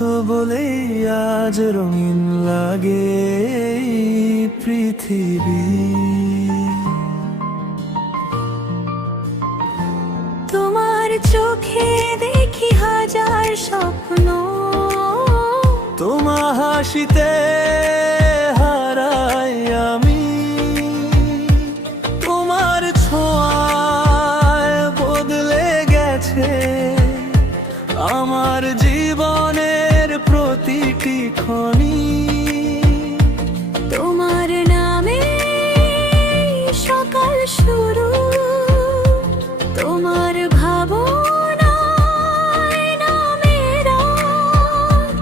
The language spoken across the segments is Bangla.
আছো বলেই আজ রঙিন লাগে এই পৃথিবী। তোমার চোখে দেখি হাজার স্বপ্ন, তোমার হাসিতে হারাই আমি, তোমার ছোঁয়ায় বদলে গেছে আমার জীবনের প্রতিটি ক্ষণি। তোমার নামে সকাল শুরু, তোমার ভাবনায় নামে রাত।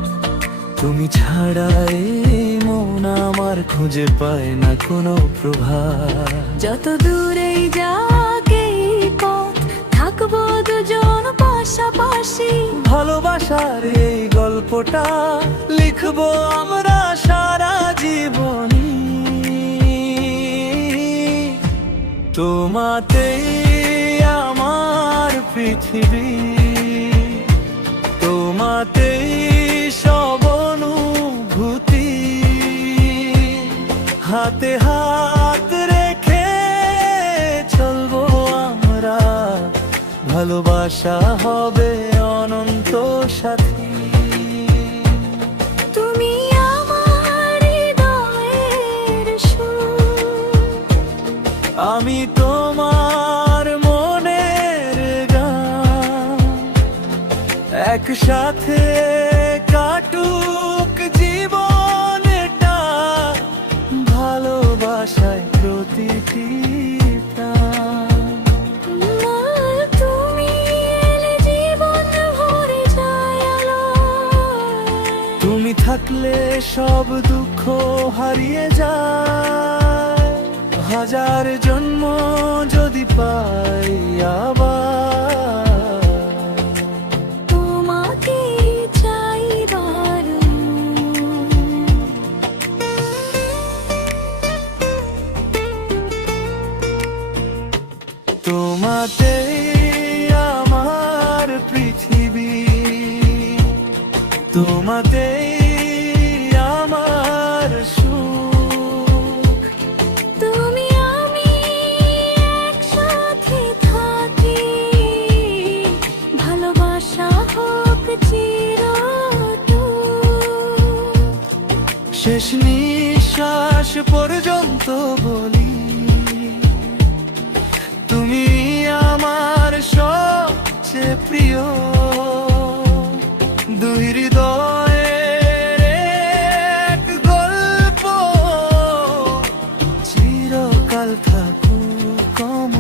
তুমি ছাড়া এই মন আমার খুঁজে পায় না কোনো প্রভাব। যত দূরেই যাক এই পথ, থাকবো দুজন পাশাপাশি। ভালোবাসার এই গল্পটা লিখবো আমরা সারা জীবনী। তোমাতেই আমার পৃথিবী, তোমাতেই সব অনুভূতি। হাতে হাত রেখে চলবো আমরা, ভালোবাসা হবে অনন্ত সাথী। তুমি আমার হৃদয়ের সুর, আমি তোমার মনের গান। একসাথে কাটুক জীবনটা, ভালোবাসায় প্রতিটি প্রাণ। তুমি এলে জীবন ভরে যায় আলোয়। তুমি থাকলে সব দুঃখ হারিয়ে যায়। হাজার জন্ম যদি পাই আবার, তোমাকে চাই বারবার। তোমাতেই আমার পৃথিবী, তোমাতেই আমার সুখ। তুমি আমি একসাথে থাকি, ভালোবাসা হোক চিরটুক। শেষ নিঃশ্বাস পর্যন্ত বলি, তুমি আমার সবচেয়ে প্রিয়। দুই হৃদয়ের এক গল্প চিরকাল থাকুক অমর।